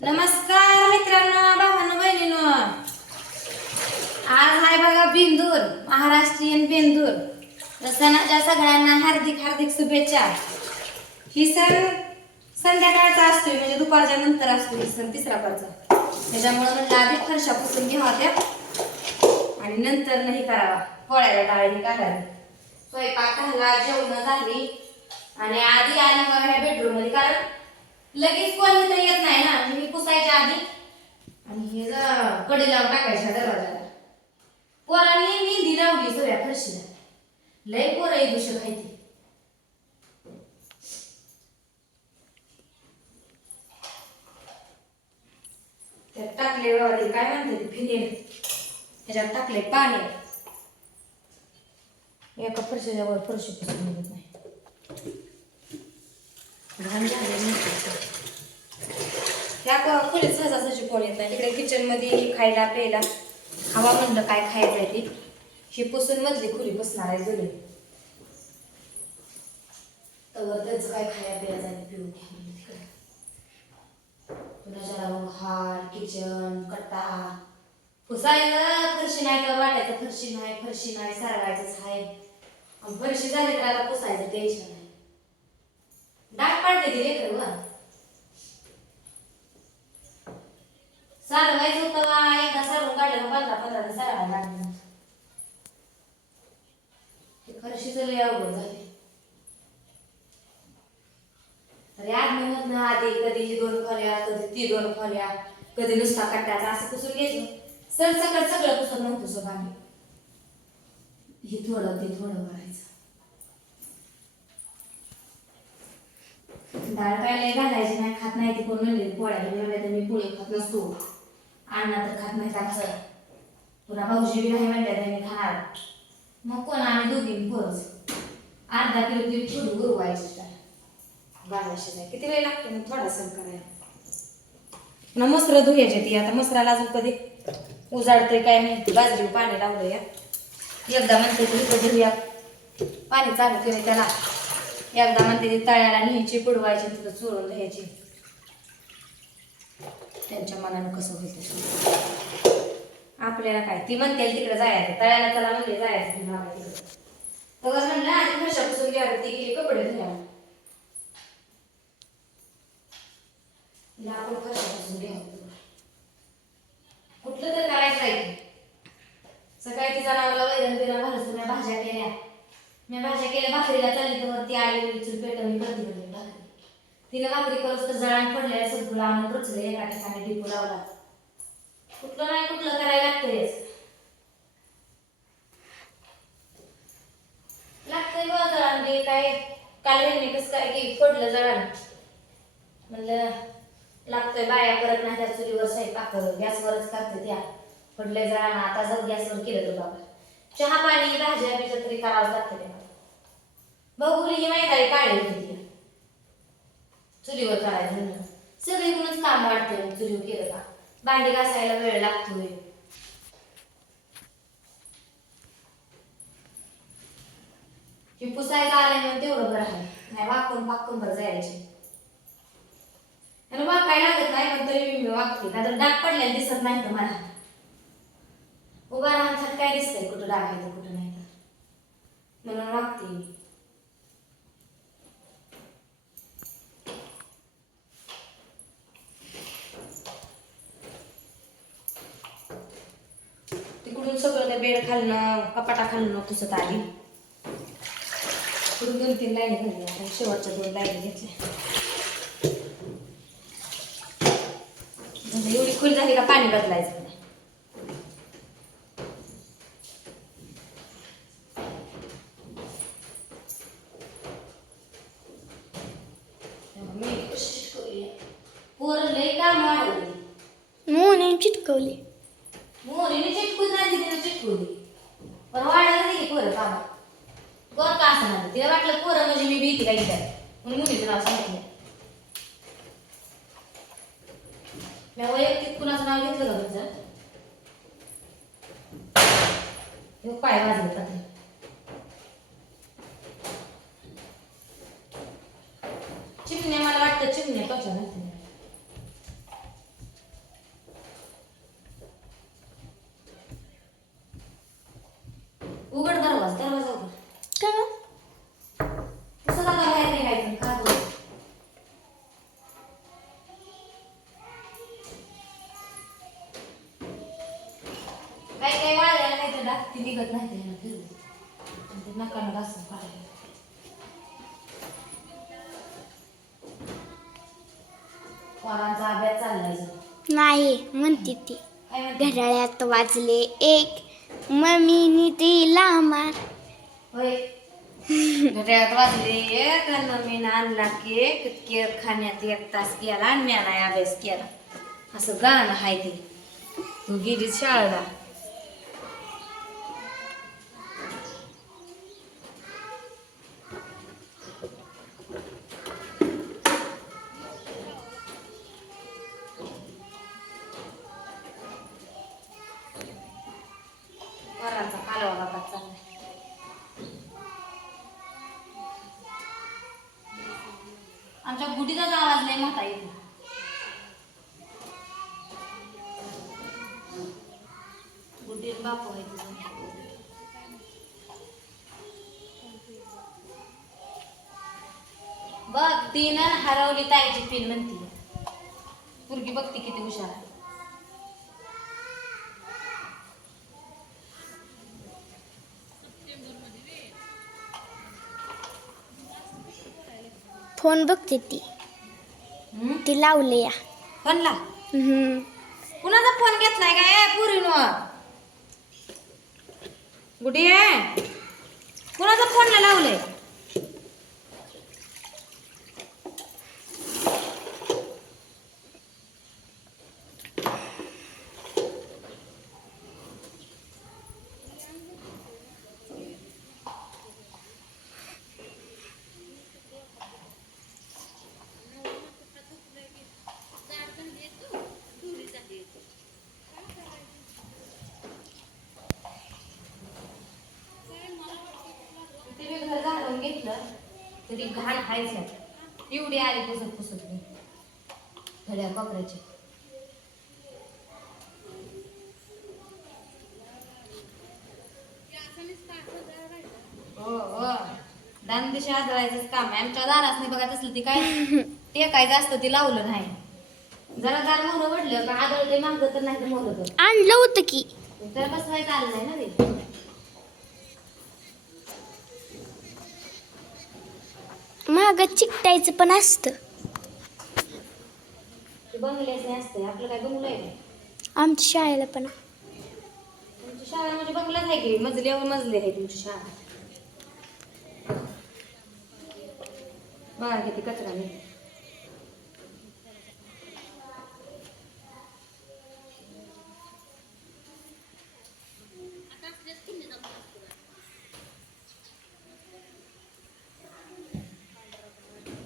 नमस्कार मित्रांनो, भावांनो, बहिणींनो. आज आहे बघा बेंदूर, महाराष्ट्रीयन बेंदूर. सणाच्या सगळ्यांना हार्दिक हार्दिक शुभेच्छा. ही सण संध्याकाळचा असतोय, म्हणजे दुपारच्या नंतर असतो. ही सण तिसरा पारचा, त्याच्यामुळे म्हणलं आधी फरशा पुसून घ्यावा त्या आणि नंतर नाही करावा. पोळ्याला डाळ ही काढावी. स्वयंपाक झाला, जेवण झाली आणि आधी आली बघा ह्या बेडरूम मध्ये, कारण लगेच कोणी तर येत नाही ना. मी पुसायच्या आधी आणि हे कडी लावून टाकायच्या दरवाजाला. पोरांनी मेहंदी लावली सगळ्या फरशीला. लय पोरं दूषित आहे ती. त्यात टाकले बाबा काय म्हणते ते फिनेल, ह्याच्यात टाकले पाणी. एका फरशीच्या वर फरशी पुसून निघत नाही. घाण झाले ह्या खोलीत सहजासहजी कोण येत नाही. तिकडे किचन मध्ये खायला प्यायला हवा म्हणलं काय खायचं आहे ती. ही पुसून मधली खोली बसणार आहे जुनी. तर त्याचं काय खायला प्यायला जायला पिऊन तिकडे पुन्हा हाल किचन कट्टा पुसायचं. फरशी नाही तर वाटायचं फरशी नाही सारवायचंच आहे. फरशी झाली तर आता पुसायचं टेन्शन नाही. डाग पाडते ती लेकर व सारवायचं होतं. एकदा सारवून काढलं 15-15 सारवायला लागलं. फरशीच लय अवघड झाले. अरे आदमधनं आधी कधी 2 खोल्या, कधी ती 2 खोल्या, कधी नुसता कट्ट्याचा असं पुसून घ्यायचं. सरसकट सगळं पुसत नव्हतं सगळं आम्ही. हे थोडं ते थोडं करायचं. डाळ काय लय घालायची नाही, खात नाही ती कोण म्हणले पोळ्याला. म्हणले तर मी पोळी खात नसतो, अण्णा तर खात नाही आमचं. पुन्हा भाऊजी बी नाही म्हणल्या त्यांनी खाणार. मग कोण आम्ही दोघी पोरच अर्धा किलो ती थोडी उरवायची बांगलाशी नाही. किती वेळ लागतो मग थोडा सण करायला. पुन्हा मसरं धुयाची ती. आता मसराला अजून कधी उजाडतंय काय माहिती. बाजरी पाणी लावलं या. एकदा म्हणते ती धुया, पाणी चालू केलं त्याला. एकदा म्हणते ती तळ्याला न्यायची, पुडवायची, तिथं चोळून घ्यायची. त्यांच्या मनानं कसं होतं आपल्याला काय. ती म्हणते तिकडे जायचं, तळ्याला चला म्हणले जायचं तिकडे. तर म्हणलं आधी फरशापासून घ्या. ती गेली कपडे धुया. आपण फरशापासून घ्या. कुठलं तर करायचं आहे. सकाळी ती जनावरला वैरण बिरण घालून मी भाज्या केल्या. भाकरीला चालली तर वरती आलेली चूल पेटवली करते भाकरी. तिने भाकरी करूच तर जळान पडल्या सगळं आणून रुचले. एका ठिकाणी डिपो लावला. कुठलं नाही कुठलं करायला लागतंयच. लागतंय बघ जळान बी. काय काल ह्यांनी कसं काय की पडलं जळान. म्हणलं लागतंय. बाया करत नाही त्या चुलीवर स्वयंपाक, गॅसवरच करते त्या. पडले जळान. आता जाऊ गॅसवर केलं तर बाबा चहा पाणी भाज्या बिज्या तरी करावंच लागतं त्या. बघुली ही माहिती आहे काळी होती चुलीवर करायचं म्हणून. सगळीकडूनच काम वाढते चुलीवर केलं का. भांडी घासायला वेळ लागतोय. हे पुसायचं आलंय म्हणून तेवढं बरं आहे. नाही वाकून पाकून बरं जायचे. आणि वाकायला लागत नाही, पण तरी मी वागते. का तर डाग पडलेला दिसत नाही तर मला. उभा राहून काय दिसतंय कुठं डाग आहे तर कुठं नाही तर, म्हणून वागते मी. तिकडून सगळं त्या बेड खालनं कपाटा खालनं पुसत आली. तिकडून 2-3 लाईनी घालल्या. शेवटच्या 2 लाईनी घेतल्या. एवढी खोल झाली का पाणी बदलायचं. पोरं लय काम वाढवली. मोने चिटकवली. मोरीने चिटकून नाही तिने चिटकवली. पण वाढवली दिली पोरं काम. कोण का असं नाही. तिला वाटलं पोरं म्हणजे मी भीती काही म्हणून मुलीचं नाव सांगितलं. मी वैयक्तिक कुणाचं नाव घेतलं का तुमचं. पाय वाजले का चिमण्या. मला वाटतं चिमण्या कशा नसते. काढायला ती निघत नाही त्याला फिरून. आणि ते नकानं घासून काढायला. पोरांचा अभ्यास चाललाय जरा. नाही म्हणते ती. काय म्हणते? घड्याळ्यात वाजले 1, मम्मीनी दिला मार. होय. घड्याळात वाजले एक आणि मम्मीनं आणला केक खाण्यात 1 तास गेला आणि मी नाही अभ्यास केला. असं गाणं हाय ते. तू गेलीस शाळेला. वरांचा कालवा बाबा चाललाय. आमच्या गुडीचाच आवाज लय मोठा येतो. गुडी बापू आहे तुझं. बघ तीन हरवली ताईची पिन म्हणती. पोरगी बघती किती हुशार आहे. फोन बघते ती. ती लावले या. फोनला हम्म. कुणाचा फोन घेतलाय काय पुरीनं? गुडी आहे कुणाचा फोनला लावलंय? ते मी घर घालून घेतलं तरी घाण खायचं. एवढी आली पुसत पुसत मी घड्या कपड्याची. हो हो दान दिशा आदळायचंच काम आहे. आमच्या दारास नाही बघा तसलं ती काय टेकायचं असतं ते लावलं नाही. जरा दार मोहरं वडलं का आदळते मागं तर नाही तर मोहरं तर आणलं होतं की. तर बसवायचं आलं नाही ना ते. माग चिकटायचं पण असतं. ते बंगल्याचं असतंय. आपलं काय बंगलं आहे काय? आमच्या शाळेला पण. तुमची शाळा म्हणजे बंगलाच आहे की मजल्यावर मजले आहे तुमची शाळा. बघा किती कचरा नाही.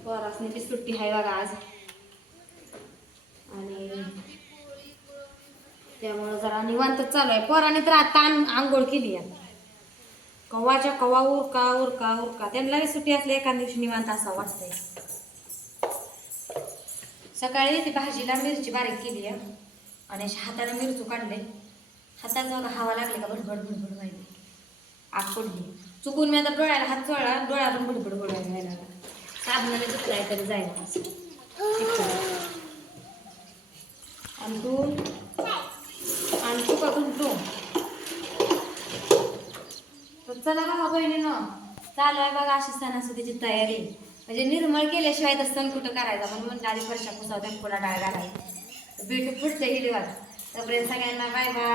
पोरासनी ती सुट्टी आहे बघा आज. आणि त्यामुळं जरा निवांतच चालू आहे. पोराने तर आता आंघोळ केली आहे. कवाच्या कवा उरका उरका उरका. त्यांना सुट्टी असली एका दिवशी निवांत असं वाटतंय. सकाळी ती भाजीला मिरची बारीक केली आहे आणि अशी हाताने मिरचू काढले. हाताला बघा हवा लागली का भडभड भडभड व्हायली. आग पडली. चुकून मी आता डोळ्याला हात चोळला. डोळ्या पण भडभड व्हायला लागला. साबणाने दुखलाय तरी जायला असं. आणि तू का घंटू. तर चला बघा बहिणीनं चालू आहे बघा अशी सणासुदीची तयारी. म्हणजे निर्मळ केल्याशिवाय तर सण कुठं करायचा. म्हणून म्हणलं आधी फरशा पुसावत्या पुन्हा डाळ घालायची. भेटू पुढच्या हिरवात. तोपर्यंत सगळ्यांना बाय बाय.